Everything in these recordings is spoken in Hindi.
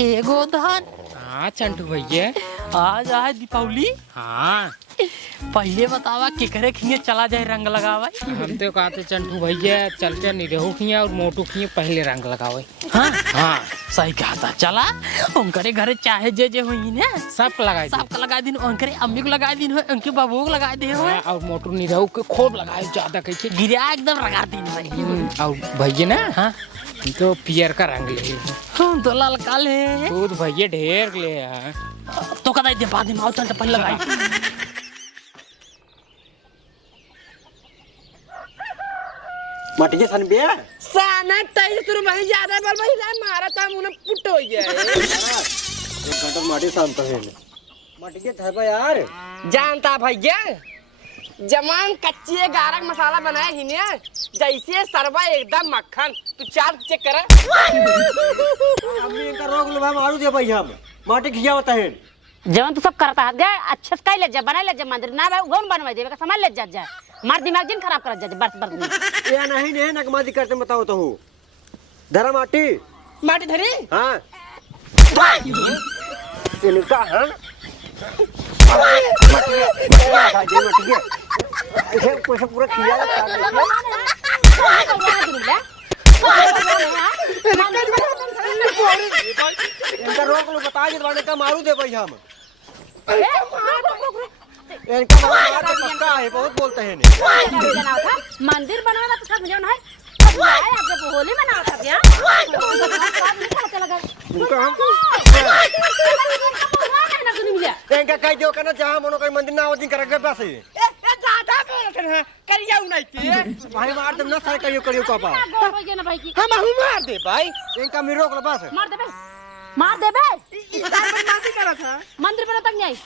एगो धान। हाँ चंटू भैया। आज आए दीपावली। हाँ पहले बतावा केकरे खिए चला जाए रंग लगावा। हम तो कहते चंटू भैया चलते निरहू खिया और मोटू खिया पहले रंग लगावे। हाँ हाँ सही कहा था। चला उनकरे घरे चाहे जे जे हुई ने सब लगाए दे। सबका लगा दिन, उनकरे अम्मी को लगा दिन, उनके बाबू को लगा दे हो। हाँ, और मोटू निरहू के खूब लगाए ज्यादा कैसे गिरा एकदम लगा दिन भाई। और भैया ना हाँ हम तो पियर का रंग ले हम तो लाल काले दूध भैया ढेर ले आ। तो कदा दे बाद में आओ चल तो पहले लगाई। मटिया सन बिया साना तई तुर भाई ज्यादा बल भाई ला मारा ता मुने पुट हो जाए। एक घंटा माटी शांत है मटिया थरबा यार जानता भैया जमान कच्चे गारक मसाला बनाए ही ने जैसे सरवा एकदम मक्खन तू चाट चेक कर। अम्मी इनका रोक लो भाई मारू दे भाई हम माटी खिया होता है जवन तू सब करता है गए अच्छे से कई ले जा बना ले जा मंदिर ना भाई गौन बनवा देवे का सामान ले जा जा मार दिमाग जिन खराब कर जा बर्फ बर्फ ये नहीं ने नकमादी करते बताओ तो हूँ धरा माटी माटी धरी हाँ इनका हाँ मटिया इसे कुछ पूरा खिया इनका रोक लो बता दे का मारू दे भाई हम इनका पक्का है बहुत बोलते हैं मंदिर बनाना तो सब जन है जब होली मना था क्या इनका कई जो करना जहाँ मनो कोई मंदिर ना हो दिन कर बस ए ज्यादा बोलत है करिया नहीं के भाई मार दे ना सारे करियो पापा ना भाई की हम मार दे भाई इनका मी रोक लो बस मार दे बे बदमाशी करा था मंदिर बना तक नहीं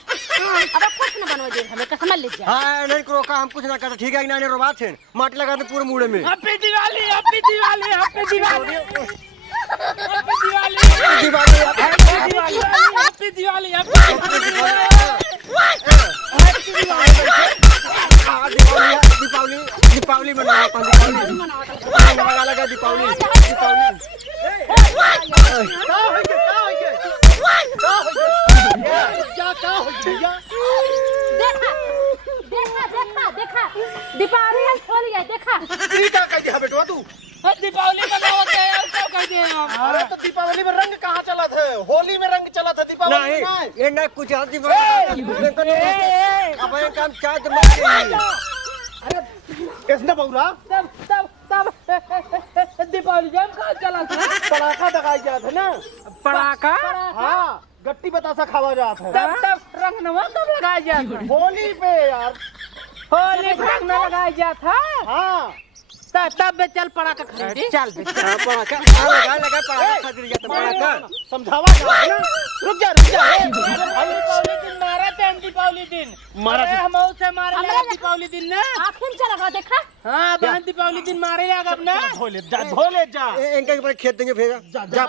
अब कुछ ना बनवा दे हमें कसम ले जा हाँ नहीं रोका हम कुछ ना करते ठीक है ना रो बात है माटी लगा दे पूरे मुड़े में happy Diwali happy Diwali happy Diwali happy Diwali Diwali happy Diwali Deepavali Deepavali मनाओ दीपावली लगा दीपावली दीपावली देखा देखा देखा देखा दीपावली खोल गया देखा क्या कह दिया बेटवा तू दीपावली मनाओ के क्या कह दे हम अरे तो दीपावली में रंग कहाँ चला था होली में रंग चला था दीपावली में नहीं ये ना कुछ आज अब ये काम चाय दिमाग इसने बहुरा तब दीपावली जब कहाँ चला था पटाखा दगाई गया था ना पटाखा हाँ गट्टी बतासा खावा जा था तब रंग नवा तब लगाया जा था होली पे यार होली रंग न लगाया जा था हाँ तब बे चल पटाखा खरीदे चल बे पटाखा लगा पटाखा खरीद लिया तो पटाखा समझावा जा ना रुक जा दीपावली दिन मारा थे हम दीपावली दिन मारा थे। हम से मारे दीपावली दिन ना आखिर चला गया देखा हाँ बहन दीपावली दिन मारे लगा अपना धोले जा इनका के खेत देंगे फिर जा जा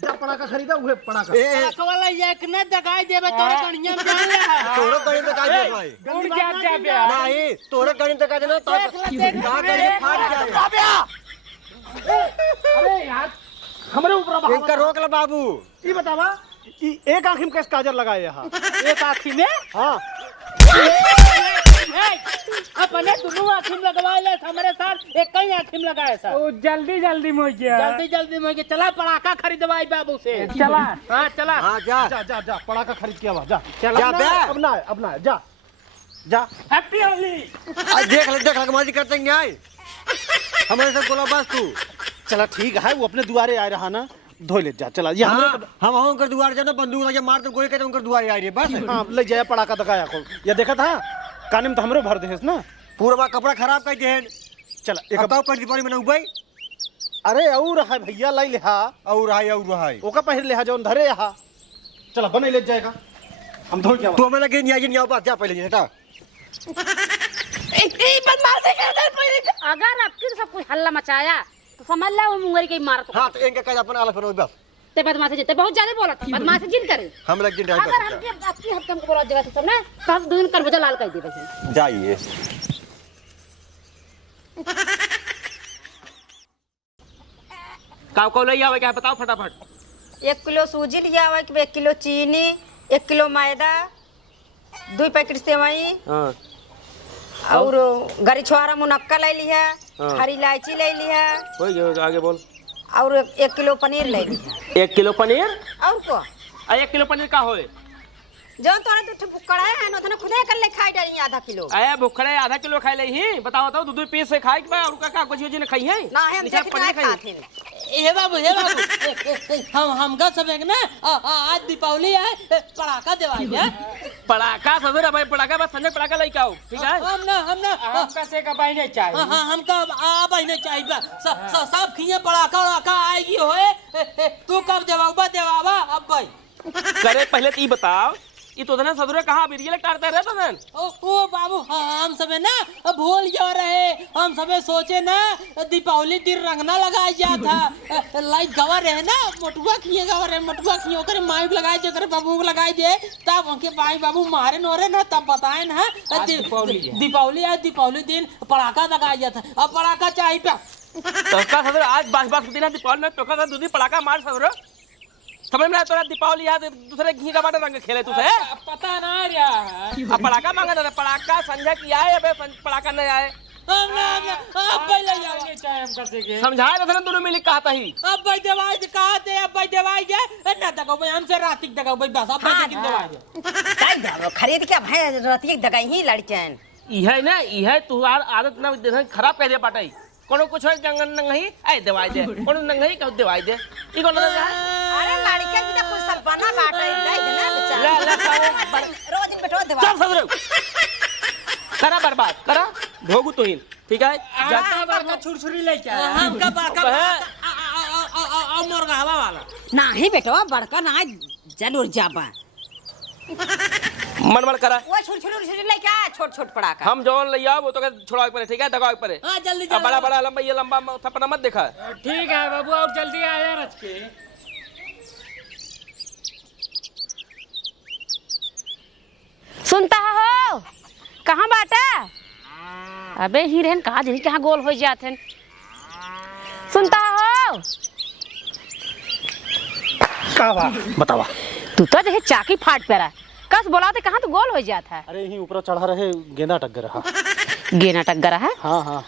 पटाखा खरीदा हुए पटाखा पटाखा वाला एक न दगाई देबे तोरे कणिया में जान ले तोरा गणी तक आ जाए भाई उड़ जा बे नहीं तोरा गणी तक आ जाना तो कहां गणी फाट जाए अरे यार हमारे ऊपर इनका रोक लो बाबू ये बतावा कि एक आंख में कैसे काजल लगाए यहाँ एक आँखी में हाँ अपने दोनों आँखी में लगवाए ले हमारे साथ एक कई आँखी में लगाए सर ओ जल्दी जल्दी मोह गया जल्दी में चला पटाखा खरीदवाई बाबू से चला हाँ चला हां जा जा पटाखा खरीद के आवा जा जा बे अब ना जा जा हैप्पी होली आज देख ले मर्जी करते हैं आए हमारे साथ बोला बस तू चला ठीक है वो अपने दुआरे आ रहा ना धो ले जा चला ये हम उनकर दुआर जाना बंदूक लगे मार तो गोली कहते उनकर दुआरे आ रही है बस हाँ ले जाए पटाखा दगाया को ये देखा था काने में तो हमरो भर दे ना पूरा कपड़ा खराब कर दे चला एक अब कर दीपावली में भाई अरे और है भैया लाई लेहा और हाय ओका पहिर लेहा जौन धरे यहाँ चला बने ले जाएगा हम धो क्या तू हमें लगे नहीं आओ बात जा पहले हटा बदमाशी कर अगर आपके सब कुछ हल्ला मचाया तो समझ ला वो मुंगरी के मार तो हां तो इनका कह अपन आला पर बस ते बदमाशी जेते बहुत ज्यादा बोला था बदमाशी जिन करे हम लग जिन अगर हम आपकी हफ्ते हमको बोला जगह सब ना तो हम दून कर बजा लाल कर दे बस जाइए काव को लई आवे क्या बताओ फटाफट 1 किलो सूजी लिया हुआ, 1 किलो चीनी, 1 किलो मैदा, 2 पैकेट सेवई हाँ और गरी छुआरा मुनक्का ले लिया, हरी इलायची ले लिया हो गया, आगे बोल। और 1 किलो पनीर ले लिया। 1 किलो पनीर और को 1 किलो पनीर का होए? जो तोरे तो बुकड़ा है ना, खुदे कर ले खाई डाली आधा किलो। आया भुखड़े आधा किलो खाई ले बताओ तो 2 पीस से खाई और का कुछ योजना खाई है ना है, हम देख पनीर नहीं खाते हैं। हे बाबू हमका सब एक ना आज दीपावली है, पटाखा देवाई है। पड़ाका सदर भाई पड़ाका बस संजय पड़ाका लेके आओ ठीक है। हम ना हमका से का भाई नहीं चाहिए। हाँ हमका अब नहीं चाहिए। सब खिए पटाखा आएगी होए। तू कब देवावा अब भाई करे पहले तो बताओ ये तो धन सदुरे कहाँ बिरियल काटते रहे धन। ओ बाबू हम सबे ना भूल जा रहे। हम सबे सोचे ना दीपावली दिन रंगना लगाया जा था। लाइक गवा रहे ना मटुआ खिए गवा रहे, मटुआ खिए ओकरे माइक लगाए जे, ओकरे बाबू को लगाए जे, तब उनके भाई बाबू मारे नोरे ना तब बताए ना दीपावली आज दीपावली दिन पटाखा लगाया जाता। अब पटाखा चाहिए तो का सदर आज बास दिन दीपावली में तो का दूधी पड़ाका मार सदर समझ में तोरा दीपावली याद दूसरे घी का बाटे रंग खेले तू से पता ना यार। अब पड़ाका मांगा था पड़ाका संजय की आए अबे पड़ाका नहीं आए समझाए तो दोनों मिली कहता ही अब भाई दवाई कहा थे। अब भाई दवाई है ना तक भाई हमसे रातिक तक भाई बस अब भाई किन दवाई खरीद के भाई रातिक दगाई ही लड़चन यह ना यह तुहार आदत ना खराब कह दे पाटाई कोनो कुछ है जंगन नंगही ए दवाई दे कोनो नंगही कब दवाई दे ई कोनो अरे लड़के की ना कुछ सलपाना बाटा दे ना बेचारा रोज बैठो दवाई चल सदर करा बर्बाद करा भोगू तो ही ठीक है जाता बड़का छुरछुरी लेके आया। हमका बड़का मुर्गा हवा वाला नहीं बेटो बड़का ना जरूर जाबा मन करा वो छुरछुरी लेके आ छोट छोट पड़ाका हम जौन ले आओ वो तो छोड़ावे पड़े ठीक है दगावे पड़े। हां जल्दी बड़ा बड़ा लंबा ये लंबा सपना मत देखा ठीक है बाबू और जल्दी आया रच के। सुनता हो कहाँ बाटा? अबे हिरन कहा जनी कहाँ गोल हो जाते। सुनता हो का बा बतावा। तू तो देखे चाकी फाट पे रहा कस बोलाते कहाँ तो गोल हो जाता है। अरे यहीं ऊपर चढ़ा रहे गेंदा टक रहा। गेना टक गरा है। हाँ हाँ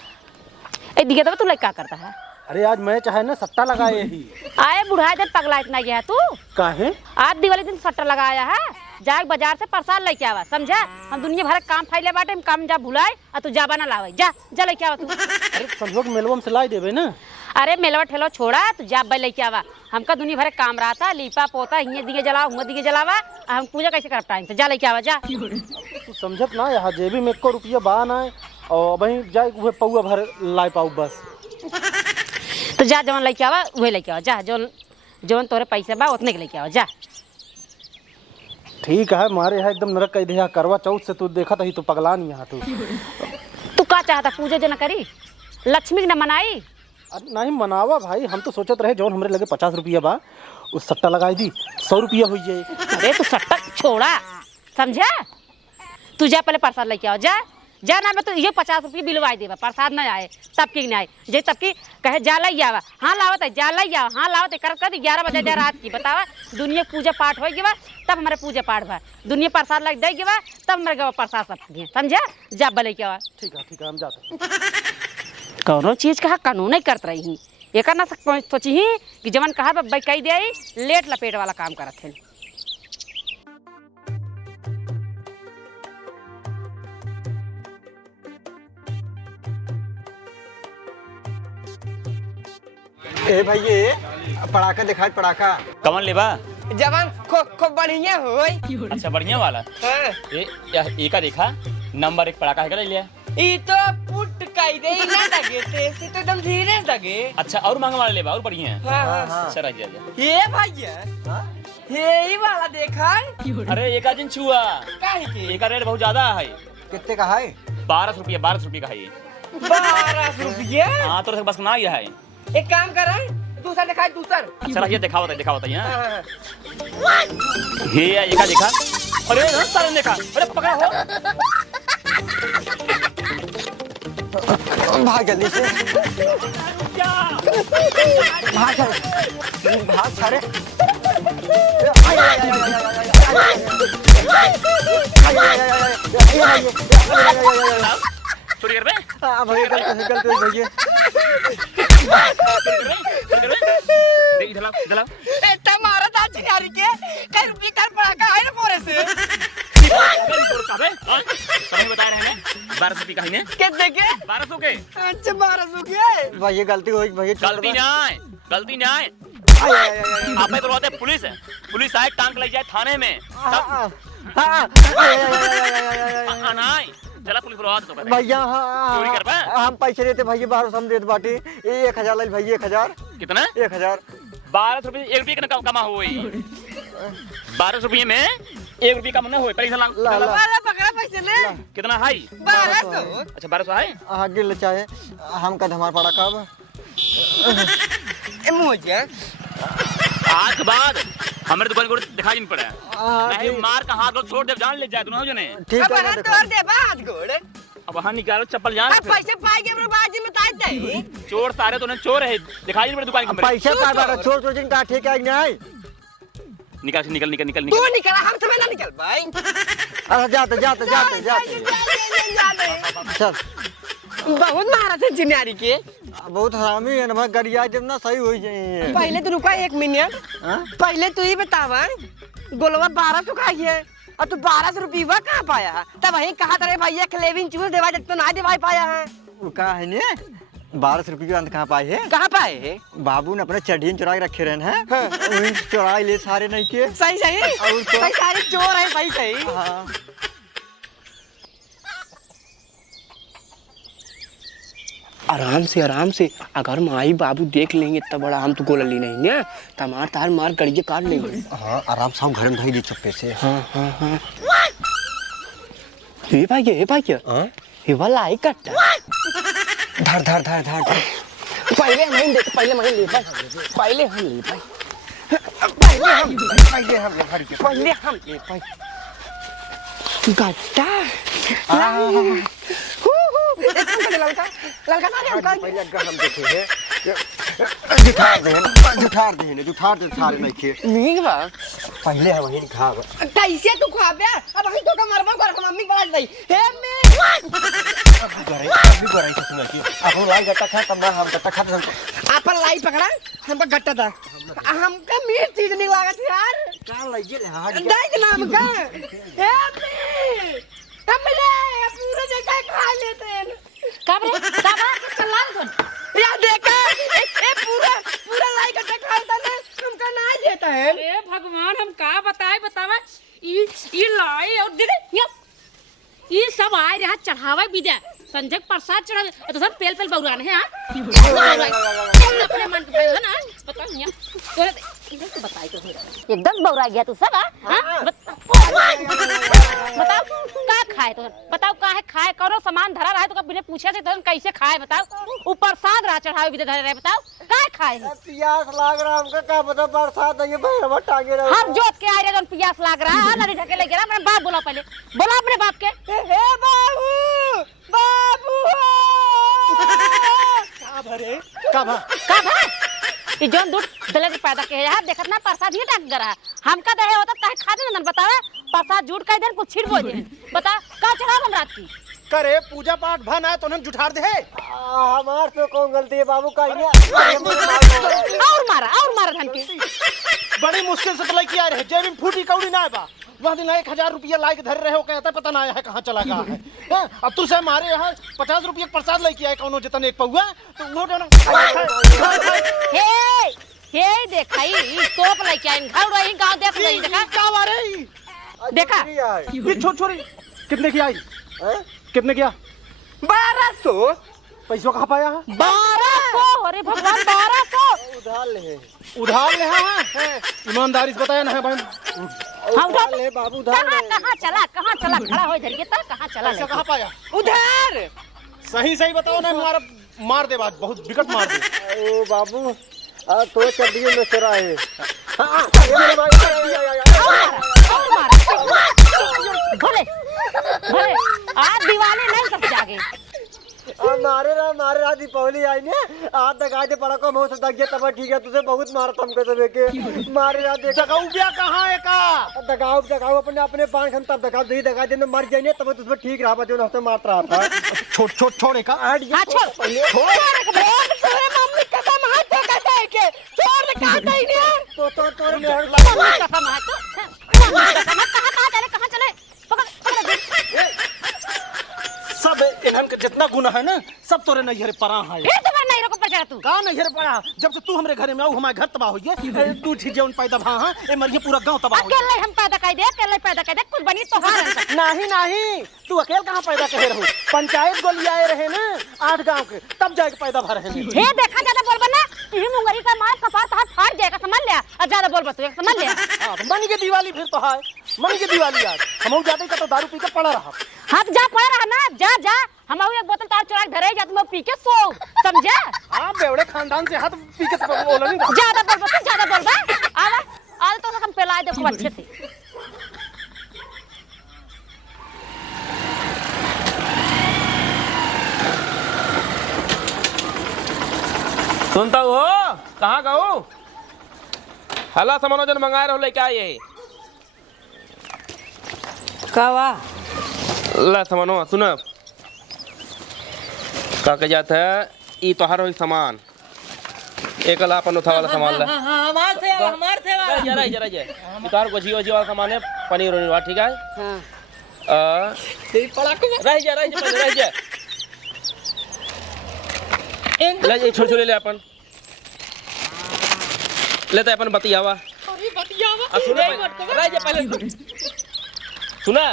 ए दिखे तो तू लग क्या करता है? अरे आज मैं चाहे ना सट्टा लगाए ही। आए बुढ़ा इधर पगला इतना गया तू। काहे? आज दिवाली दिन सट्टा लगाया है। जाए बाजार से प्रसाद लेके आवा समझा। हम दुनिया भर काम फैले बाटे हम काम जा भुलाए और तू जाबा ना लावे जा जा लेके आवा तू। अरे संजोग मेलवम से लाई देबे ना। अरे मेलवा ठेलो छोड़ा तू जा भाई लेके आवा। हमका दुनिया भर काम रहा था लीपा पोता हिये दिए जलावा हुआ दिए जलावा हम पूजा कैसे कर टाइम से जा लेके आवा जा। तू समझत ना यहाँ जेबी में 1 रुपया बा ना और वहीं जाए वह पौआ भर लाई पाऊ बस। तो जा जवन लेके आवा वही लेके आवा जा जवन तोरे पैसे बा उतने के लेके आवा जा। ठीक है मारे यहाँ एकदम नरक कह दिया करवा चौथ से तू देखा था ही तो पगला नहीं यहाँ तू का चाहता पूजा जो न करी लक्ष्मी न मनाई? अरे नहीं मनावा भाई हम तो सोचत रहे जौन हमरे लगे 50 रुपया बा उस सट्टा लगाई दी 100 रुपया हो जाए। अरे तू सट्टा छोड़ा समझा। तू जा पहले प्रसाद लेके आओ जा ना मैं तो ये 50 रुपये बिलवाई देवा प्रसाद न आए तब की नहीं आए जे तब की कहे जा लई आवा। हाँ लावत है जा लई आवा। हाँ लावत है कर 11 बजे जा रात की बतावा दुनिया पूजा पाठ हो गया तब हमारे पूजा पाठ बा दुनिया प्रसाद लग दे गया तब हमारे गवा प्रसाद सब समझा। जा बले के आवा। ठीक है हम जाते। कौनो चीज कहा कानून नहीं करत रही ये करना सोची ही कि जवन कहा भाई कही दे लेट लपेट वाला काम करत है। ए भाई ये पड़ाका दिखाई पड़ाका कमन लेबा जवान खूब बढ़िया होई। अच्छा बढ़िया वाला हाँ। ये का देखा नंबर 1 पड़ाका है ले ई तो पुट काई दे ना लगे तेरे तो एकदम धीरे लगे। अच्छा और महंगा वाला लेबा और बढ़िया है। हाँ। अच्छा रह जा ये भैया ये ही वाला देखा। अरे एक दिन छुआ काहे के एक रेट बहुत ज्यादा है। कितने का है? 12 रुपया का है ये। 12 रुपये। हाँ तो बस ना ये है। एक काम कर दूसरा दिखाई दूसरा। अच्छा ये दिखाओ यहाँ ये एक का देखा। अरे सारे देखा अरे पकड़ा हो भाग जल्दी से भाग सारे चोरी कर बे हाँ भैया गलती हुई भैया। देख इधर लाओ इतना मारा था चिनारी के कई रुपये कर पड़ा का है ना पोरे से तुम्हें बताया रहे 1200 की कहीं ने कितने के 1200 के। अच्छा 1200 के भैया गलती हुई भैया। गलती ना है आप ही बुलवाते पुलिस आए टांग लग जाए थाने में चला पुलिस बुलवा दो भैया। चोरी कर पाए? हम पैसे देते भैया 1200 हम देते बाटी 1000 ले भैया 1000 कितना 1000 1200 रुपये 1 रुपये का कमा हुई 1200 रुपये में 1 रुपये का ना हुए पैसा ला ला वाला पकड़ा पैसे ले कितना है 1200 अच्छा 1200 है आगे ले चाहे हम का धमार पड़ा कब ए मुझे आज के बाद हमारे दुकान को दिखाई नहीं पड़ा नहीं मार का हाथ छोड़ दे जान ले जाए दोनों जने ठीक अब है हाथ तोड़ दे बात गोड़ अब वहां निकालो चप्पल जान अब पैसे पाई के बाजी में ताज दे चोर सारे तो चोर है दिखाई नहीं पड़े दुकान के पैसे का बारा छोड़ छोड़ जिनका ठीक है नहीं निकल तू निकला हम तुम्हें ना निकल भाई अरे जाते चल बहुत मारा था चिनारी के बहुत हरामी है ना भाई गरिया जब ना सही हो जाए। पहले तो रुका 1 मिनट पहले तू ही बतावा गोलवा 1200 का है और तू 1200 रुपया कहाँ पाया तब वही कहा तेरे भैया क्लेविन चूस देवा तो ना दिवाई पाया है वो कहा है ने 1200 रुपये के अंत कहाँ पाए है कहाँ पाए है बाबू ने अपने चढ़ी चुरा के रखे रहे हैं चुरा ले सारे नहीं के सही सही सारे चोर है सही सही हाँ। आराम से अगर माई बाबू देख लेंगे इतना बड़ा हम तो गोला ली नहीं है तमार तार मार कड़िए काट लेंगे हाँ आराम से हम घर में धोई दी चुप्पे से। हाँ ये भाई ये वाला आई कट्टा धर पहले हम नहीं देख पहले मैं ले भाई पहले हम ले भाई पहले हम ले भाई गट्टा लड़का पहले हम देखे हैं जुठार दे सारे नहीं के नीक बा पहले है वही खा कैसे तू खाबे अब हम तो का मरबा कर मम्मी बड़ा दई हे मी अभी कराई तो सुन की अपन लाई गट्टा खा तब ना हम गट्टा खाते हमको अपन लाई पकड़ा हम पर गट्टा था हमका मीठ चीज नहीं लागत यार का लइए ले हां देख नाम का हे मी हमले पूरा जगह खा लेते हैं कब चला दो या देखा ए पूरा लाई गट्टा खाता ना हमका ना देता है अरे भगवान हम का बतावा ई लाई और दे ये सब आए रहा चढ़ावा विद्या संजय प्रसाद चढ़ावे तो सब पेल बहुरान है अपने मन के है ना बताओ यहाँ तो बताई तो एकदम बहुरा गया तू सब बताओ का खाए तो बताओ का है खाए कौनो सामान धरा रहा है तो बिना पूछे से तो कैसे खाए बताओ ऊपर प्रसाद रहा चढ़ावे विद्या धरे रहे बताओ का खाए प्यास लाग रहा हमका का पता बरसात है ये भैरवा टांगे रहा हम जोत के आ रहे जन प्यास लाग रहा है नदी ढके ले गया मेरे बाप बोला पहले बोला अपने बाप के हे बाबू का भा ये जोन दूध दले के पैदा के यार देखत ना प्रसाद ही टांग रहा हमका दे होता काहे खा दे ना बतावे प्रसाद झूठ कह दे कुछ छिड़बो दे बता का चढ़ा हम रात की करे पूजा पाठ भन है तो हम जुठार दे हमार तो कौन गलती है बाबू का और मारा धन के बड़ी मुश्किल से तो लेके आए रहे जेब में फूटी कौड़ी ना है बा वहाँ दिन 1000 रुपया ला के धर रहे हो कहता पता ना है कहाँ चला गया है अब तुझसे हमारे यहाँ 50 रुपया प्रसाद लेके आए कौनो जितने एक पौआ तो वो हे देखाई तोप लेके आइन घर रही गांव देख रही देखा क्या वारे देखा ये छोरी कितने की आई कितने किया 1200 पैसों कहाँ पाया 1200 अरे भगवान 1200 उधार ले है ईमानदारी से बताया ना है भाई हम ले बाबू उधार कहाँ चला खड़ा हो इधर के कहाँ चला पैसा कहाँ पाया उधर सही बताओ ना मार दे बात बहुत विकट मार दे ओ बाबू तो चड्डी में चरा है भले आज दिवाली नहीं सब जागे मारे दीपावली आई ने आज दगा दे पड़ा को बहुत दग गया तब ठीक है तुझे बहुत मारा तुमको सब के मारे रात देख जगाऊ बिया कहाँ है का दगाओ अपने अपने पान खन तब दगा दे मर जाए तब तुझे ठीक रहा जो हफ्ते मारता रहा था छोड़ का हाँ छोड़ तेरे मम्मी कसम है तो कहता है कि छोड़ कहाँ गई ने तो मम्मी कसम है तो कहाँ चले पकड़ सब इन्हन के जितना गुना है ना सब तोरे नैहर परा है फिर तुम्हारे नहीं रोको पड़ तू गाँव नैहर पड़ा जब से तू हमरे घर में आऊ हमारे घर तबाह होइए तू ठीक जौन पैदा भा हां ए मरिए पूरा गांव तबाह होइए अकेले हम पैदा कर दे कुछ बनी तो हां नहीं तू अकेले कहां पैदा करे रहू पंचायत गोलियाए रहे ना 8 गांव के तब जाके पैदा भर रहे हे देखा ज्यादा बोल बना ये मुंगरी का मार कपार तो फाड़ जाएगा समझ ले और ज्यादा बोल बा तू समझ ले हां मनी के दिवाली फिर तो है मनी के दिवाली आज हम जाते का तो दारू पी के पड़ा रहा हाथ जा पड़ रहा ना जा हम एक बोतल तार चुरा के धरे जा तुम पी के सो समझा हां बेवड़े खानदान से हाथ पी के बोल नहीं ज्यादा बोल आ तो हम पिला देखो अच्छे से सुनता हो कहाँ गऊ हला सामान जन मंगाए रहो लेके आए कवा ला सामान सुन का कह जाता है ई तोहार हो सामान एक ला अपन उठा वाला सामान ला हमार सेवा जरा तोहार को जीवा वाला सामान है पनीर वनीर ठीक है हां रह जा ले छोड़ ले अपन लेते अपन बतियावा सुना पहले सुना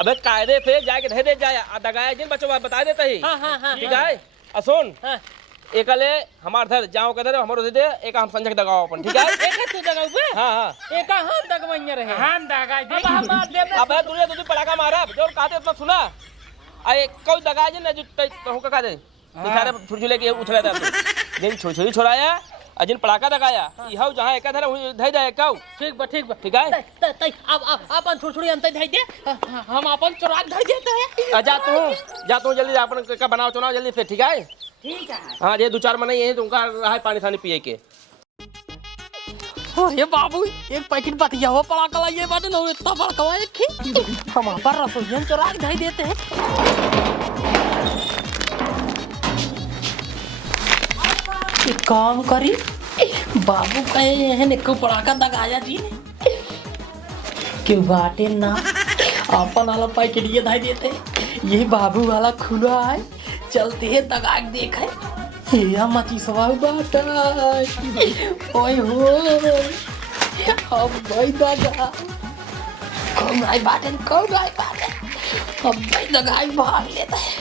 अबे कायदे से जाके दे जाए दगाया जिन बच्चों बता देता ही ठीक है सुन एकले हमार धर जाओ कदर हमरो दे दे एक हम संजय दगाओ अपन ठीक है एक तू दगाऊ बे हां एक हम दगवइया रहे हम दगा दे अब हम बात दे अबे दुनिया तू पड़ाका मारा जो कहते उतना सुना आए कोई दगा जिन जो तो का दे बेचारे फुरजुले के उछला था जिन छोरी छोराया अजिन पड़ाका दगाया इहाउ जहां एक धर धई दे काऊ ठीक बा ठीक है अब अपन छोड़ी अंत धई दे हम अपन चुराग धई देते हैं जा तू जल्दी अपन का बनाओ चुनाव जल्दी से ठीक है हाँ ये 2-4 महीने ये तुमका रहा पानी सानी पिए के अरे बाबू एक पैकेट बतिया हुआ पड़ा कला ये बात ना इतना बड़ा कवा एक ही हम पर रसोईयन चुराग धई देते हैं एक काम करी बाबू कहे हैं निको पड़ाका दगाया जी ने क्यों बाटे ना अपन वाला पैकेट ये धाई देते ये बाबू वाला खुला है चलते है दगा देखे ये मची सवा बाटा ओए हो अब भाई दगा कौन आई बाटे अब भाई दगाई भाग लेता है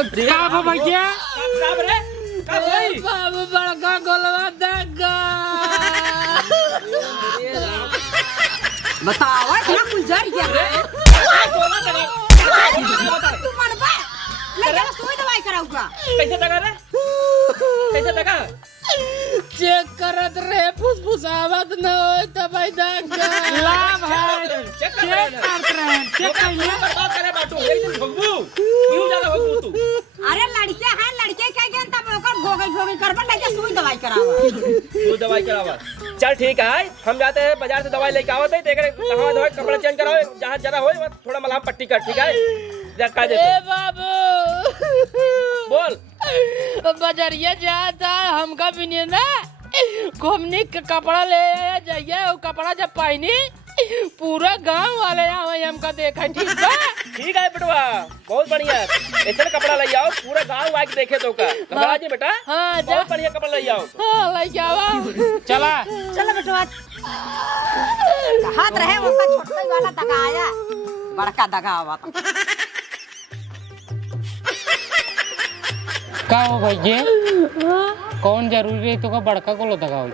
का भैया बाबू बड़का गोलवा दगा बताओ क्या गुजर गया तू मरबा ले सुई दवाई कराऊगा कैसे दगा चेक करत रहे फुसफुसावत न होए तबाई दगा लाभ है चेक कर ले बात करे बाटू एकदम भगबू क्यों ज्यादा भगबू तू अरे लड़के क्या ज्ञान तब ओकर भोगल करबा लेके सुई दवाई करावा चल ठीक है हम जाते हैं बाजार से दवाई लेके आवत है तेरे नहावा धोए कपड़ा चेंज कराओ जहां जरा होए थोड़ा मलहम पट्टी कर ठीक है देख का देते ए बाबू बोल बाजारिया जाता हमका भी नहीं ना घूमने का कपड़ा ले जाइए और कपड़ा जब पाइनी पूरा गांव वाले आवे हमका देखा ठीक है ठीक है बेटवा बहुत बढ़िया ऐसा कपड़ा ले आओ पूरा गांव आके देखे तो का घबरा जी बेटा हाँ जा बहुत बढ़िया कपड़ा ले आओ हाँ ले आओ चलो बेटवा हाथ रहे वो छोटा वाला दगा आया बड़का दगा आवा का हो भैया कौन जरूरी है तो का बड़का को लो दगाओ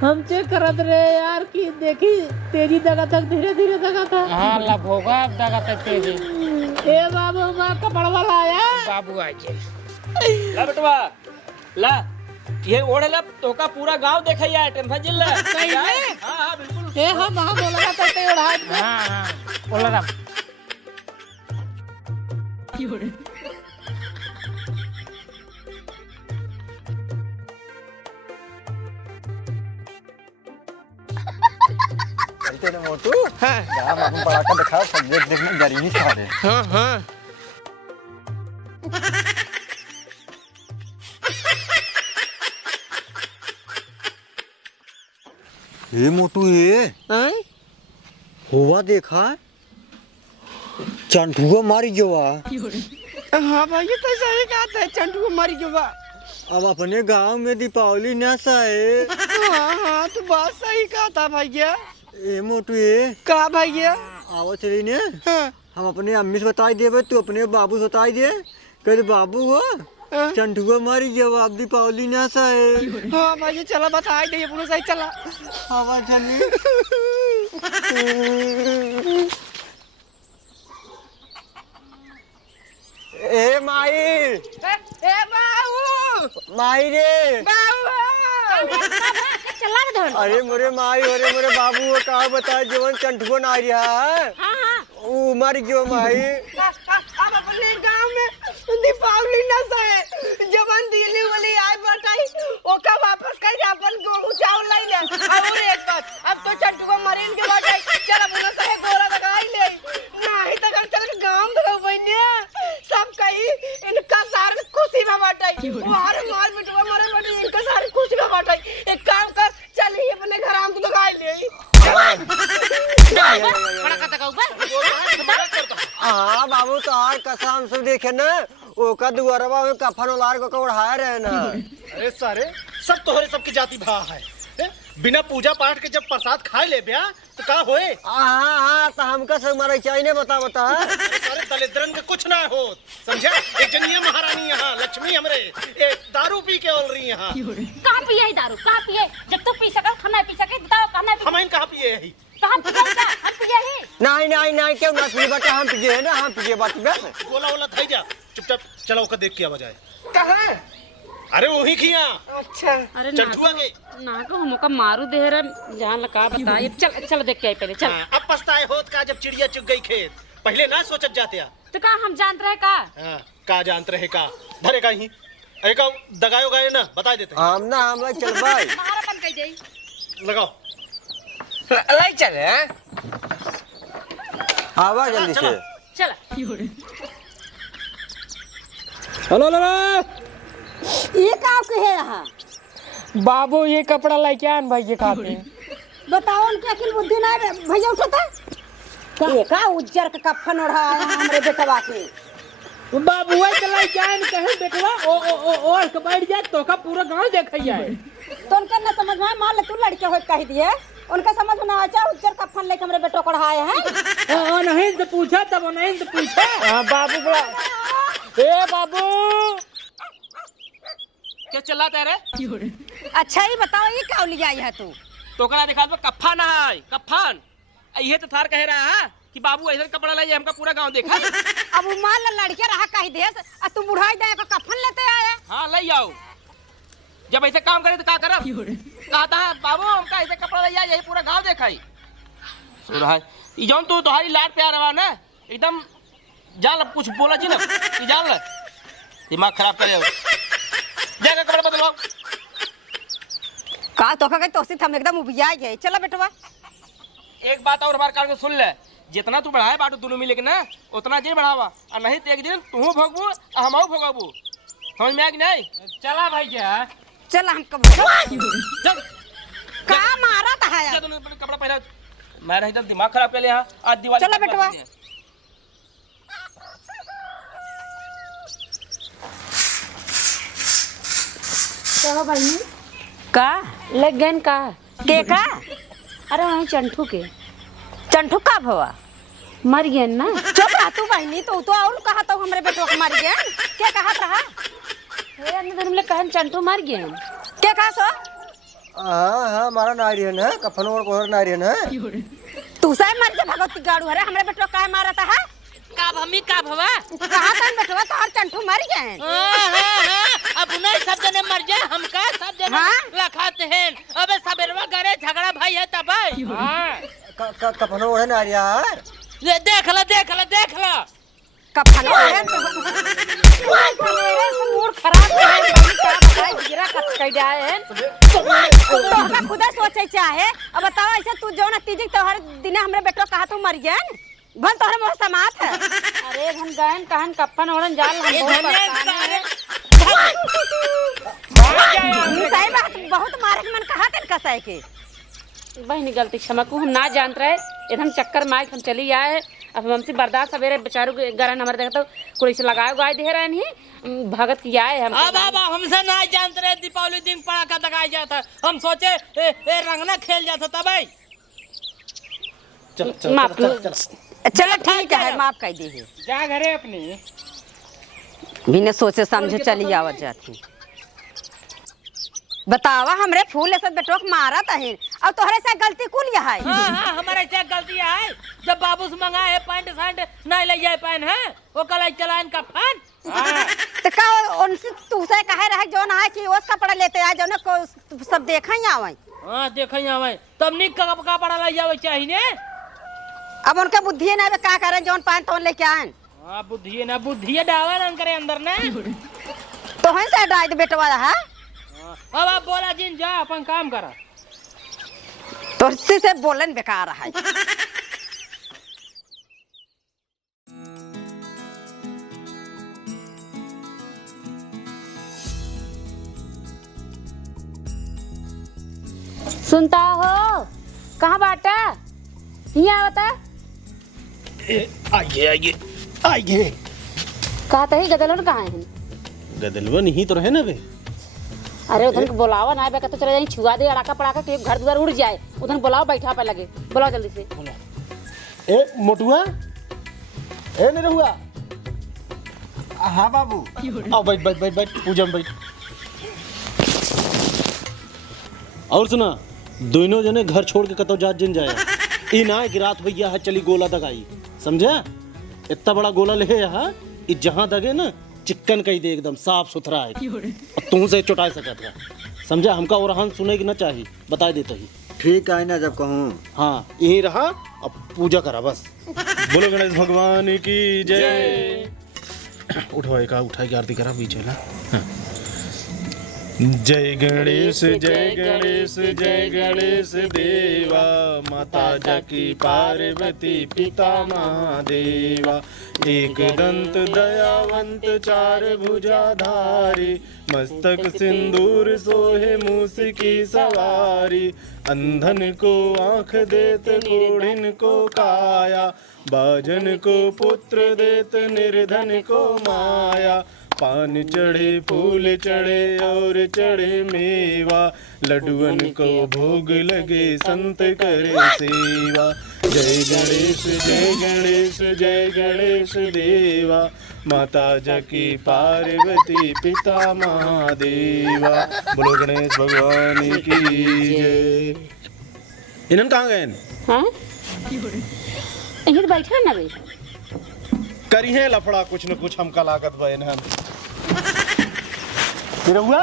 हम चेक करत रहे यार कि देखी तेजी दगा तक धीरे धीरे दगा था हाँ लाभ होगा अब दगा तक तेजी ए बाबू हमारा कपड़ा वाला आया बाबू आ जाए ला बेटवा ला ये ओढ़े ला तो का पूरा गांव देखा यार टेंशन जिल ला सही में? हां हां बिल्कुल ए हम वहां बोला था ते उड़ाए थे। हाँ हाँ बोला राम चलते ना मोटू। राम अपन पटाखा दिखाओ सब देखने जा रही है सारे। हाँ हाँ ये मोटू ये हाँ हुआ देखा चंटुआ मारी जवा। हाँ भाई ये तो सही कहा था चंटू को मारी जो बा। अब अपने गांव में दीपावली न साए। हाँ हाँ तू बात सही कहा था भैया। ए मोटू ये कहा भैया? आवो चली ने हाँ हम अपने अम्मी से बताई देवे तू अपने बाबू से बताई दे कह बाबू हो हाँ। चंटुआ मारी जवाब दीपावली न साए। हाँ भाई चला बता दे पूरा सही चला। हवा चली ए माई ए बाबू माई रे चला के धर अरे मोरे माई अरे मोरे बाबू वो कहा बताए जीवन चंटुआ ना रहा है हाँ हाँ वो मारी जो माई अब अपने गांव में दीपावली न सहे जवन दिल्ली वाली आए बताई ओका वापस कर अपन गेहूं चावल लाई ले और एक बात अब तो चंटू को मरीन के बताई चल अपना सहे गोरा लगाई ले नहीं तो कर चल गांव में बइने सब कही इनका सारे खुशी में बाटाई और मार बिटवा मरे बड़ी इनका सारे खुशी में बाटाई एक काम कर चल ही अपने घर आम तो लगाई ले बड़ा कथा का ऊपर हाँ बाबू तो आर कसम से देखे ना ओका दुआरवा में कफन उलार को उड़ाया रहे ना। अरे सारे सब तोहरे सबकी जाति भा है हैं? बिना पूजा पाठ के जब प्रसाद खाए ले ब्या तो का होए? हाँ हाँ तो हमका सब मारे चाहिए बता बता। अरे सारे दलिद्रन के कुछ ना हो समझा। एक जनिया महारानी यहाँ लक्ष्मी हमरे एक दारू पी के ओल रही यहाँ। कहाँ पिए है दारू कहाँ पिए जब तू पी सका खाना पी सके बताओ खाना हम इन कहाँ पिए है? कहाँ पिए हम पिए है नहीं नहीं नहीं क्यों ना पी बता हम पीजे है ना हम पीजे बात बस। गोला वोला थाई जा चुपचाप चला ओका देख के आ बजाए। कहां? अरे वही खिया अच्छा अरे चंटुआ के। ना को हमका मारू दे रहा जहाँ लगा बताइए चल चल देख के आई पहले चल। हाँ, अब पछताए होत का जब चिड़िया चुग गई खेत पहले ना सोचत जाते आ। तो कहा हम जानते रहे का हाँ, का जानते रहे का धरे का ही अरे का दगायो गायो ना बता देते हैं। हम ना हम लोग चल भाई हमारा बन कह दे लगाओ लाई चले हैं आवा जल्दी से। चल हेलो हेलो ये का के है यहाँ बाबू ये कपड़ा लेके आन भाई ये खाते बताओ उनके अकिल बुद्धि ना है भैया उठता ये का उज्जर का कफन ओढ़ा आया हमरे बेटवा के बाबुआ चला जाए कहे बेटवा ओ के बैठ जाए तो का पूरा गांव देखैया है। तो उनका ना समझ में मान ले तू लड़के हो कह दिए उनका समझ में ना आचा उज्जर कफन लेके हमरे बेटो को ओढ़ाए हैं। नहीं तो पूछा तब नहीं तो पूछा। हाँ बाबू बोला ए बाबू क्या चलाता है रे? अच्छा ही बताओ ये क्या लिया है तू तोकरा दिखा दो कफ्फा ना है कफ्फान ये तो थार कह रहा है कि बाबू ऐसा कपड़ा लाइए हमका पूरा गांव देखा। अब मान ले लड़के रहा कह देस और तू बुढ़ाई दे को कफन लेते आया। हाँ ले आओ जब ऐसे काम करे तो क्या करब कहता है बाबू हमका ऐसे कपड़ा लाइए यही पूरा गांव देखाई ई जौन तू तुम्हारी लाड प्यार रहा ना एकदम जान कुछ बोला जी ना कि जान ल दिमाग खराब करे जाकर कपड़ा बदलवाओ। का तो का तोसी हम एकदम उबिया गए चला बेटवा। एक बात और हमारे कान में सुन ले जितना तू बढ़ाए बाटो दोनों मिले के ना उतना जी बढ़ावा और नहीं तो एक दिन तू भोगबू और हम भोगबू समझ में आ कि नहीं? चला भैया चल हम कब चल का मारा था जा यार दोनों कपड़ा पहना मैं नहीं तो दिमाग खराब कर ले यहाँ आज दिवाली चलो बेटवा। कहो भाई का लग गए का के का अरे वहीं चंठू के चंठू का भवा मर गए ना। चुप रह तू बहनी तो और कहा तो हमरे बेटवा को मार गया क्या कहा रहा हे अन्य धर्म ले कहन चंठू मर गए क्या कहा सो हाँ हाँ हमारा नारियन है कफन और कोहर नारियन है। तू से मर के भगवती गाड़ू हरे हमरे बेटवा का मारा था का भमी का भवा कहा था बेटवा तोहर चंटू मर गए अब नहीं सब जने मर जाए हमका सब जने हाँ? लखाते हैं अबे सबेरवा करे झगड़ा भाई है तब कपनो है ना यार देख ला कफन है मेरे से मूड खराब है क्या बताए गिरा कट कर जाए हैं तो खुद सोचे चाहे अब बताओ ऐसे तू जो ना तीज त्योहार दिन हमरे बेटो कहा तू मर गए भन तोहरे मोह समात है अरे धन गहन कहन कफन ओढ़न जाल हम सही बात बहुत मारे के मन कहा कर कसाए के बहनी गलती क्षमा को हम ना जानते रहे एकदम चक्कर मार हम चली आए अब हमसे बर्दाश्त सवेरे बेचारों के गरन हमारे देखा तो कोई से लगाए गाय दे रहे नहीं भगत की आए हम अब हमसे ना जानते रहे दीपावली दिन पड़ाका दगाया जाता हम सोचे रंगना खेल जाता तब माफ चलो ठीक है माफ कर दी जा घरे अपनी बिना सोचे समझे चली आवत जाती बतावा हमरे फूल ऐसा बेटोक मारा तहिन और तोहरे से गलती कुल यह है हाँ हमारे से गलती है जब बाबू से मंगाए है पैंट शर्ट नहीं ले जाए पैन है वो कल चलान का फन तो का उनसे तू से कहे रहे जो ना है कि वो कपड़ा लेते आ जो ना को सब देखा ही आवे हाँ देखा ही आवे तब निक कपड़ा ले जावे चाहिए अब उनका बुद्धि ना का करे जोन पैंट तोन लेके आए हाँ बुद्धि डावा न करे अंदर ने तो हैं से डाई दे बेटवा है अब आप बोला जिन जा अपन काम करा तो से बोलन बेकार है सुनता हो कहाँ बाटा यहाँ आवता आइए कहा ही गदलन कहाँ है गदलवा नहीं तो रहे ना बे अरे उधर बुलावा ना बेका तो चले जाए छुआ दे अड़ाका पड़ाका के घर द्वार उड़ जाए उधर बुलाओ बैठा पे लगे बुलाओ जल्दी से ए मोटुआ ए नहीं रहुआ हाँ बाबू आओ बैठ पूजा में बैठ और सुना दोनों जने घर छोड़ के कतो जात जिन जाए ई ना कि रात भैया है चली गोला दगाई समझा इतना बड़ा गोला ले यहाँ जहाँ दगे ना चिकन कही दे एकदम साफ सुथरा है तू से चुटा सकत है समझा हमका और हम सुने की ना चाहिए बता देते ही ठीक है ना जब कहूँ हाँ यही रहा अब पूजा करा बस बोलो गणेश भगवान की जय उठाए की आरती करा बीच में ना हाँ। जय गणेश देवा माता जकी पार्वती पिता महादेवा एक दंत दयावंत चार भुजाधारी मस्तक सिंदूर सोहे मूस की सवारी अंधन को आँख देत कोढ़िन को काया बाजन को पुत्र देत निर्धन को माया पान चढ़े फूल चढ़े और चढ़े मेवा लड्डुअन को भोग लगे संत करे सेवा जय गणेश देवा माता जकी पार्वती पिता महादेवा बोलो गणेश भगवान की जय इन्हन कहाँ गए हाँ यहीं तो बैठे ना बे करी है लफड़ा कुछ न कुछ हमका लागत बहन हम रहुआ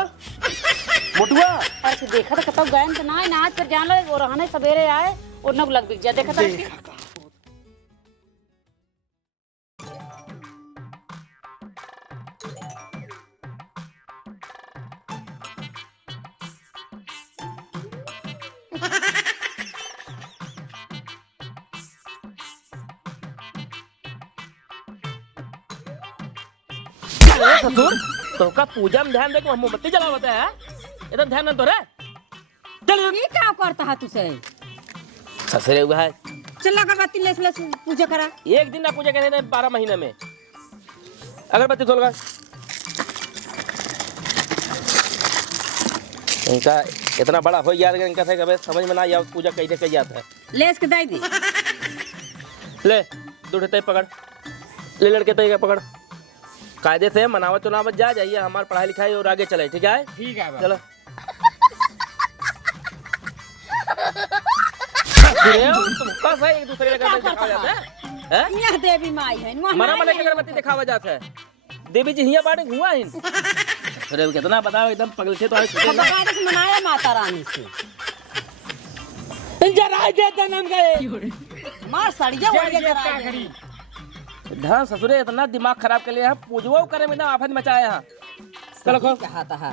मोटुआ अरे देखा तो कतौ गए तो ना आज पर जान ले और रहने सवेरे आए और नग लग बिक जा देखा तो ससुर तो का पूजा में ध्यान दे के मोमबत्ती जलावत है एकदम ध्यान न तो रे चल ये क्या करता है तुसे ससुर हुआ है चल अगरबत्ती ले पूजा करा एक दिन ना पूजा कहते हैं 12 महीने में अगरबत्ती खोल कर इनका इतना बड़ा हो गया इनका से कभी समझ में ना आया पूजा कैसे की जाता है ले इसके दाई दे ले दूठे तय पकड़ ले लड़के तय पकड़ कायदे से मनावत चुनावत जा जाइए हमारी पढ़ाई लिखाई और आगे चले ठीक है चलो तुम कैसे एक दूसरे का जाता है हैं? यहाँ देवी माई है वहाँ मना माई मना है। के अगरबत्ती दिखावा जाता है। देवी जी हिया बाटे हुआ है। अरे कितना बताओ एकदम पगल से तो आज अब बकायदा से मनाया माता रानी से जरा दे तनम गए मार सड़िया वड़िया जरा धान ससुरे इतना दिमाग खराब कर लिया है, पूजवा करे में ना आफत मचाया है। चलो खो कहा था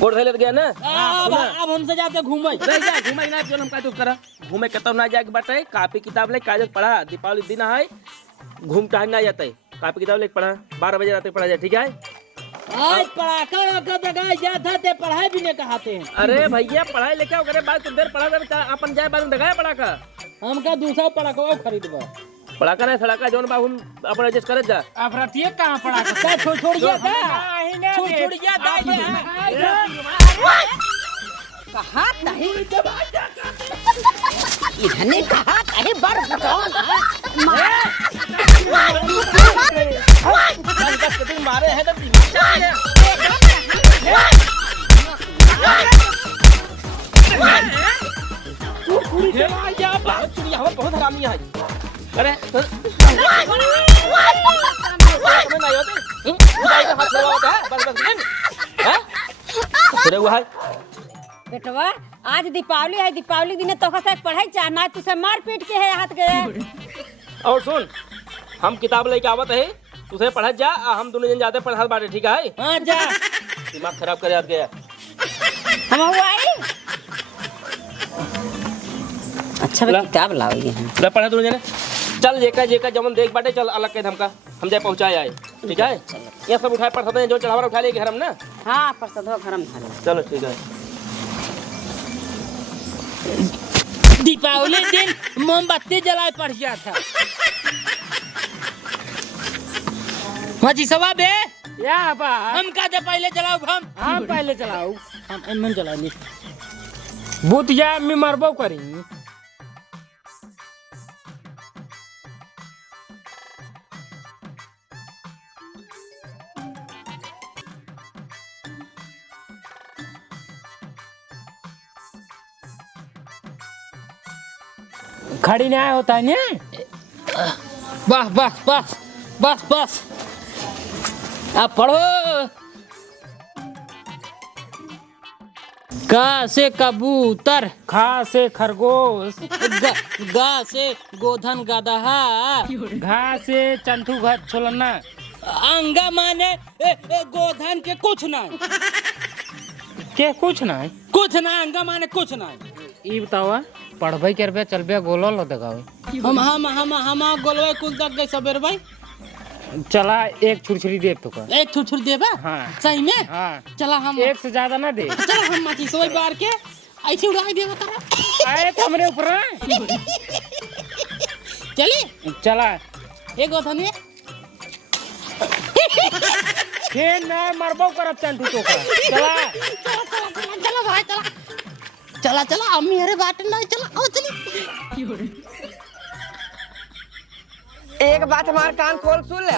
कोड ले गया ना। अब हमसे जाते घूमे रह जा घूमे ना जो हम का तो करा घूमे के तब ना जाके बाटे कॉपी किताब ले कागज पढ़ा दीपावली दिन है घूम टहल ना जाते कॉपी किताब ले पढ़ा 12 बजे रात पढ़ा जाए ठीक है। आज पढ़ाका का दगाई जाता ते पढ़ाई भी नहीं कहाते हैं। अरे भैया पढ़ाई लिखा करे बाद कुछ देर पढ़ा दे अपन जाए बाद में दगाए पढ़ा का हमका दूसरा पढ़ाका खरीदबा पढ़ा कर सड़का जौन बाबू अपन एडजस्ट करे जा। अब रतिये कहाँ पड़ा का छोड़िया दा छोड़िया दा कहा नहीं इधने कहा नहीं बर मारे हैं तो बहुत हरामी है। अरे बेटवा आज दीपावली है दीपावली दिन तो से पढ़ाई चाहना तुझसे मार पीट के है हाथ गए। और सुन हम किताब लेके आवत है तुझे पढ़ा जा हम दोनों जन जाते पढ़ा बाटे ठीक है। हां जा दिमाग खराब कर याद गया हम हुआ आई अच्छा ला। किताब लाओगे हम ले पढ़ा दोनों जने चल जेका जमन देख बाटे चल अलग के हमका हम जाए पहुंचाए आए ठीक है। ये सब उठाए पढ़ते हैं जो चढ़ावा उठा लेके घर हम ना। हाँ प्रसाद हो घर में चलो ठीक है। दीपावली दिन मोमबत्ती जलाए पड़ गया था। हाँ जी सवा बे या बा हम कहते पहले जलाओ हम पहले चलाऊ हम एमन जलानी भूतिया में मरबो करी खड़ी न्याय होता है ना। बस बस बस बस बस अब पढ़ो। का से कबूतर खा से खरगोश गा से गोधन गदहा घा से चंटू घर छोलना अंगा माने गोधन के कुछ नहीं के कुछ ना कुछ ना अंगा माने कुछ नहीं। ई बतावा पढ़बे करबे चलबे गोलो लो दगावे हम गोलवे कुल तक गए सबेर भाई चला एक छुरछुरी दे तो का एक छुर देबा हाँ। सही में हाँ चला हम एक से ज्यादा ना दे चला हम माची सोई बार के ऐसे उड़ा देबा तारा आए तो हमरे ऊपर चली चला एक गोधन में फिर ना मरबो करब चंटू तो का चला चला भाई चला चला चला अम्मी अरे बाट नहीं चला आओ चली। एक बात हमार कान खोल सुन ले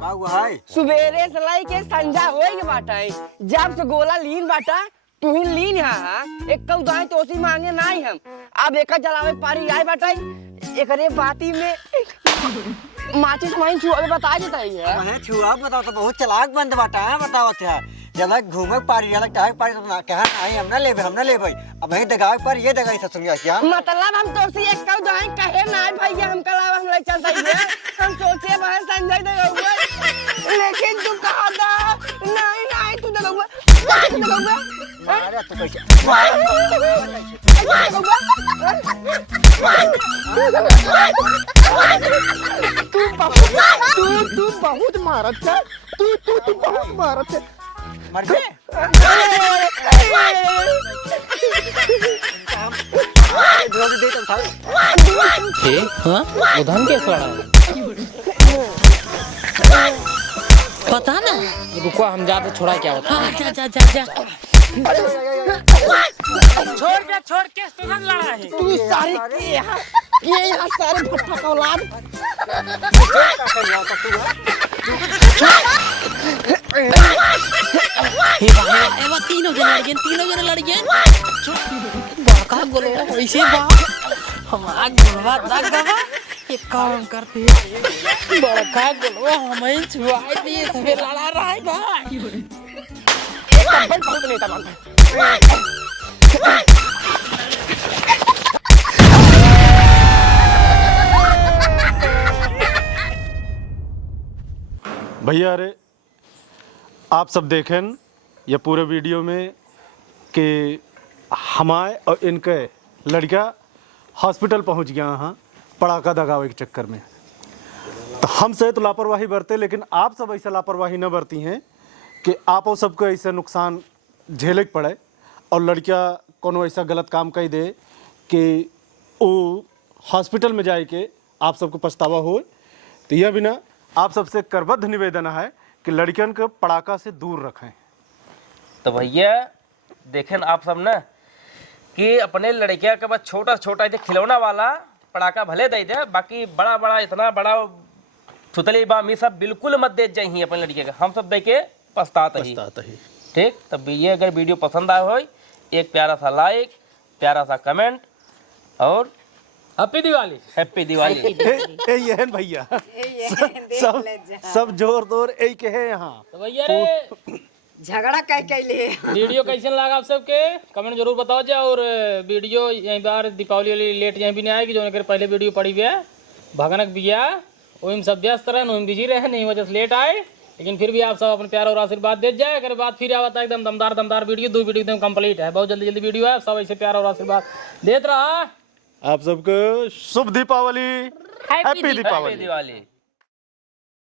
बाबू हाय सुबेरे से लाई के संझा होई के बाटा जब से गोला लीन बाटा तू ही लीन है एक कौ दाई तोसी मांगे नहीं हम अब एक जलावे पारी आई बाटा एकरे बाती में माचिस माइन छुआ बता देता है मैं छुआ बताओ तो बहुत चालाक बंद बाटा है बताओ क्या जब घूमे पारी अलग टाइम पारी तो कहा नहीं हम ना ले भाई अब वही दगाव पर ये दगाई सब सुनिया क्या मतलब हम तो से एक कौ दाई कहे ना भैया हम कल हम ले चलता है हम सोचे वह संजय दे गए लेकिन तू कहा था नहीं नहीं तू दे गए अरे तो कैसे तू बहुत मारत है तू बहुत मारत है मर गए दे तो था ए हां गोधन के पड़ा पता ना रुको हम जाते छोड़ा क्या होता हाँ, जा जा जा जा छोड़ के तुरंत लड़ा है तू सारी ये यहाँ सारे भट्टा का औलाद हे भाई एवा तीनों जन लड़ गए बाका बोलो ऐसे बा हमारा गुलवा तक गवा एक काम करते हैं बड़का गुलवा हमें छुआ दिए सबे लड़ा रहा है भाई बहुत नहीं था भैया अरे आप सब देखें ये पूरे वीडियो में कि हमारे और इनके लड़का हॉस्पिटल पहुंच गया हाँ पड़ाका दगावे के चक्कर में। तो हम से तो लापरवाही बरते, लेकिन आप सब ऐसा लापरवाही न बरती हैं कि आप सबको ऐसे नुकसान झेले के पड़े और लड़का कोनो ऐसा गलत काम कर दे कि वो हॉस्पिटल में जाए के आप सबको पछतावा हो। तो यह बिना आप सबसे करबद्ध निवेदन है कि लड़कियन को पड़ाका से दूर रखें। तो भैया देखें आप सब ना कि अपने लड़किया के बाद छोटा छोटा जो खिलौना वाला पड़ाका भले दे दे, बाकी बड़ा बड़ा इतना बड़ा थुतली बाम ये सब बिल्कुल मत दे जाइए अपने लड़किया का, हम सब दे के पछताते ही। ठीक, तब ये अगर वीडियो पसंद आए हो एक प्यारा सा लाइक, प्यारा सा कमेंट और हैप्पी दिवाली। हैप्पी दिवाली। ये है भैया सब जोर तोर एक है यहाँ। तो भैया रे झगड़ा कह लिए वीडियो कैसे लगा आप सबके कमेंट जरूर बताओ जा। और वीडियो यहीं बार दीपावली वाली लेट यहीं भी नहीं आएगी, जो पहले वीडियो पड़ी हुई है भगनक बिया वही सब व्यस्त रहे वही बिजी रहे नहीं वजह से लेट आए, लेकिन फिर भी आप सब अपने प्यार और आशीर्वाद दे जाए। अगर बात फिर आवता है एकदम दमदार वीडियो, 2 वीडियो एकदम कंप्लीट है, बहुत जल्दी वीडियो है, सब ऐसे प्यार और आशीर्वाद देते रहा। आप सबको शुभ दीपावली, हैप्पी हैप्पी दीपावली। दिवाली।